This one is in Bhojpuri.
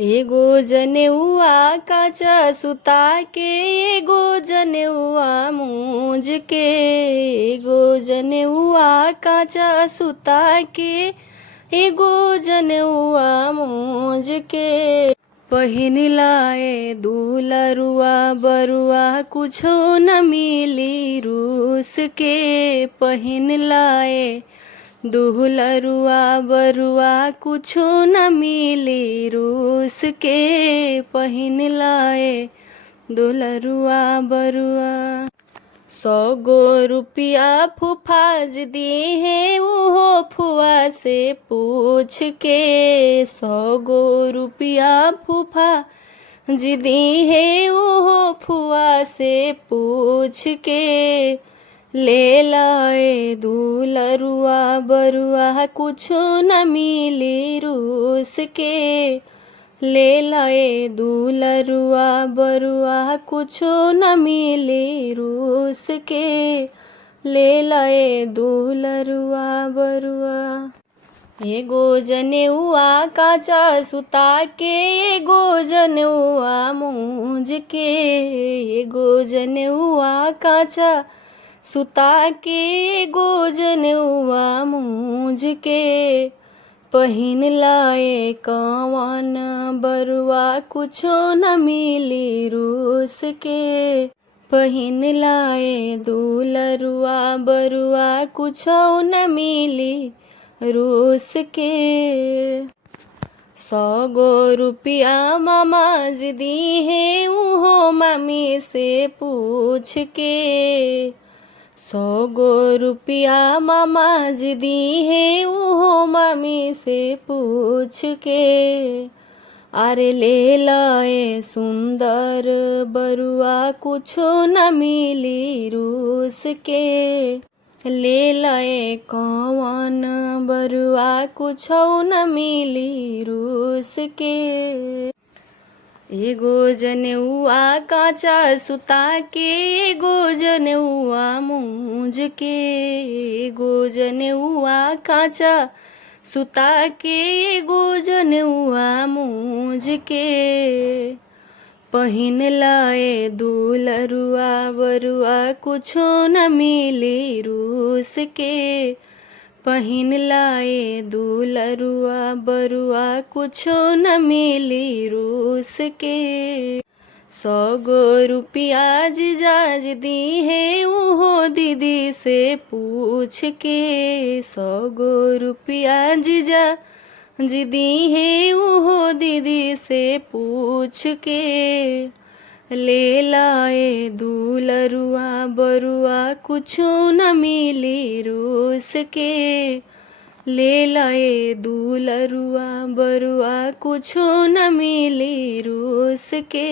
एगो जनेउआ काचा सुता के, एगो जनेउआ मूंज के। एगो जनेउआ काचा सुता के, एगो जनेउआ मूंज के। पहिनलाए दुलरुआ बरुआ कुछो न मिली रूस के। पहिनलाए दुलरुआ बरुआ कुछो न मिली रूस के। पहिनलाए दुलरुआ बरुआ 100 गो रुपया फूफाज दी है उहो फुआ से पूछ के। 100 गो रुपया फूफा जी दी है उहो फुआ से पूछ के। ले लाए दुलरुआ बरुआ कुछो न मिली रूस के। ले लाए दुलरुआ बरुआ कुछो न मिली रूस के। ले लाए दुलरुआ बरुआ। एगो जनेउआ काचा सुता के, एगो जनेउआ मूंज के। एगो जनेउआ काचा सुता के, एगो जनेउआ मूंज के। पहिनलाए कवन बरुआ कुछो न मिली रूस के। पहिनलाए दुलरुआ बरुआ कुछो न मिली रूस के। 100 गो रुपया मामा जी दी है उहो मम्मी से पूछ के। 100 गो रुपया मामा जी दी है उहो मम्मी से पूछ के। अरे ले लाए सुंदर बरुआ कुछो न मिली रूस के। ले लाए कौन बरुआ कुछो न मिली रूस के। एगो जनेउआ काचा सुता के, एगो जनेउआ मूंज के। एगो जनेउआ काचा सुता के, एगो जनेउआ मूंज के। पहिनलाए दुलरुआ बरुआ कुछो न मिली रूस के। पहिनलाए दुलरुआ बरुआ कुछो न मिली रूस के। 100 गो रुपया जीजाज दी है उहो दीदी से पूछ के। 100 गो रुपया जीजा जी दी है उहो दीदी से पूछ के। ले लाए दुलरुआ बरुआ कुछो न मिली रूस के। ले लाए दुलरुआ बरुआ कुछो न मिली रूस के।